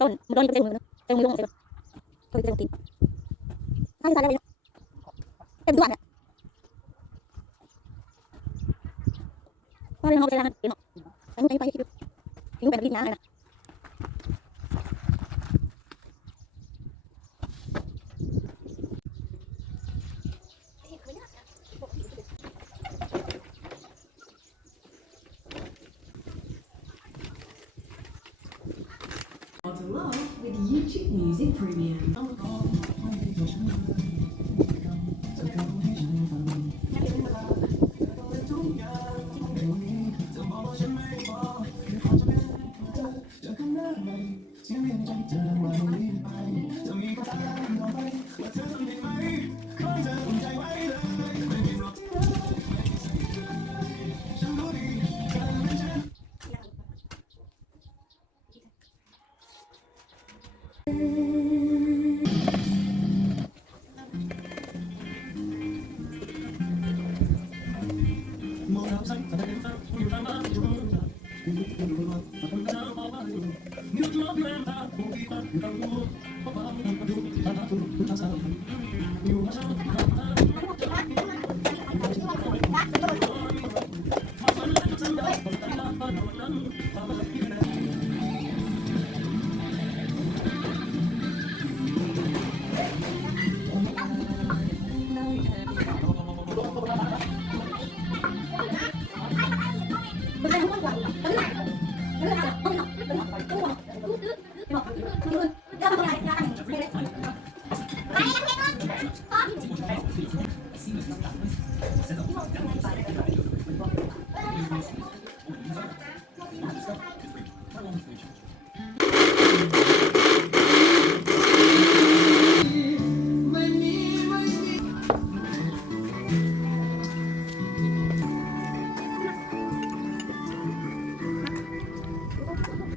ต้นมันโดนเต็มมือนะเต็มมือลงเต็มตัวเต็มตีนถ้าจะได้เลยเต็มตัวเนี่ยพอเรื่องเขาไปแล้วเนาะไปนู่นไปคิดดูทิ้งไปแบบนี้นะเลยนะWith YouTube Music Premium.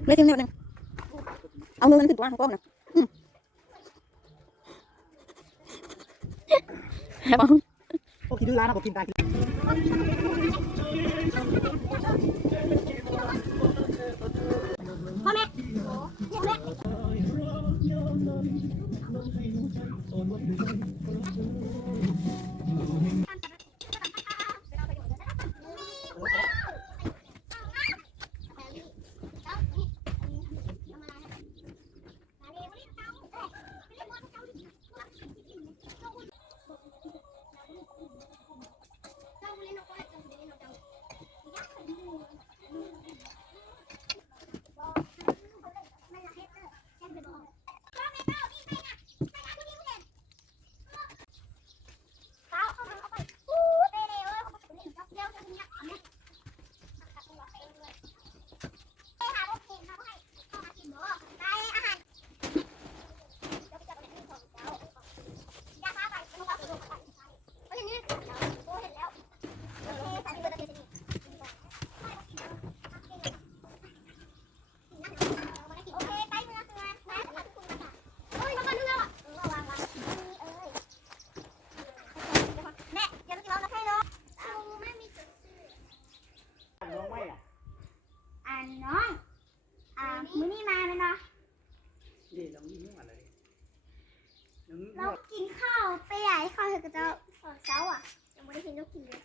เลยทิ้งแนวนึงเอามือมันขึ้นตัวของก้มนะแอบมองพวกกินร้านนะพวกกินตายพ่อแม่เรากินข้าวไปใหญ่ข้าวเถอะก็จะเช้าอ่ะยังไม่ได้กินก็กินเลย